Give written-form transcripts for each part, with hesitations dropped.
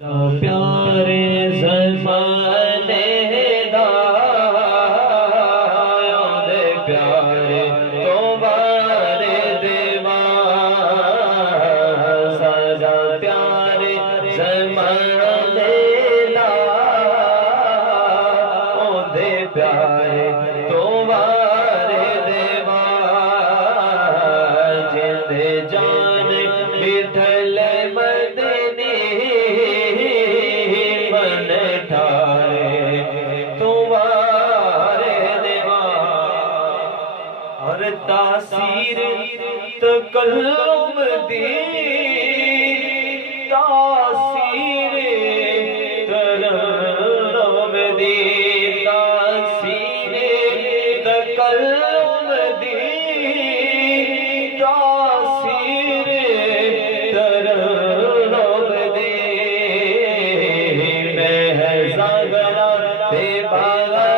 प्यारे ज़माने दा दे प्यारे तुम्हारे दीवार सदा प्यारे ज़माने दा दे प्यारे तुम्हारे दीवार जिंदे जान मिठल मदनी और तासीर तकल्लुम दी तासीर तरन्नुम दी तासीर तकल्लुम दी तासीर तरन्नुम दी महज़गना बेबागा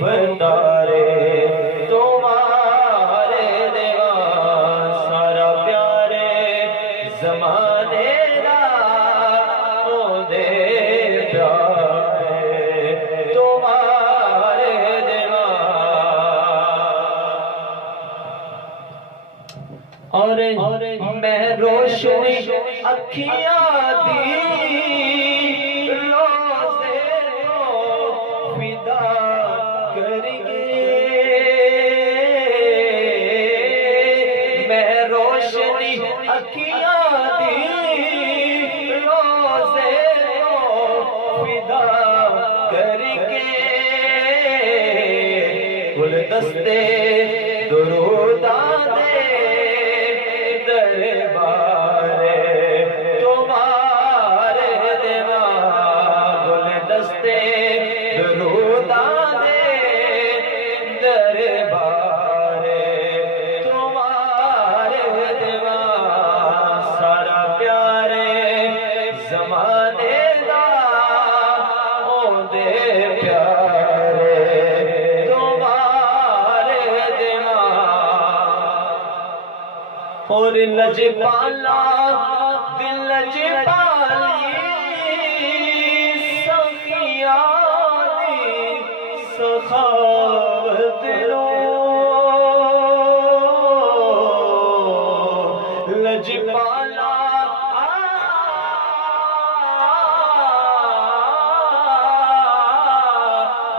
भंडारे तुम्हारे दीवार सारा प्यारे ज़माने दा दे प्यारे तुम्हारे दीवार और मैं रोशनी अखियां दी रोज़े तो फिदा मैं रोशनी अखियां दी रोज़े को फिदा करके गुलदस्ते दुरूदा दे दरबारे तुम्हारे दीवार गुलदस्ते दुरूदा दे दरबारे तुम्हारे दीवार सारा प्यारे ज़माने दा दे प्यारे तुम्हारे दीवार और लजपाला दिल लजपाली सखिया सखावत लजपाला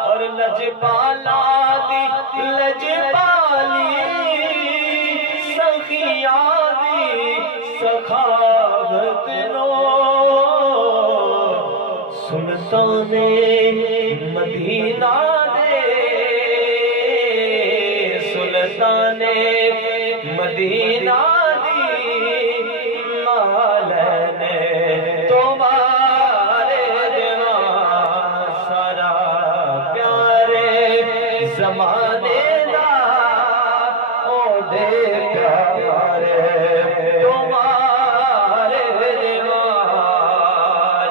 और लजपाला दी लजपाली सखिया दी सखावत सुल्ताने मदीना सुल्ताने मदीना दी मालने तुम्हारे दीवार सारा प्यारे ज़माने दा दे प्यारे तुम्हारे दीवार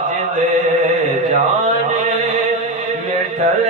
जिंदे जान मिठल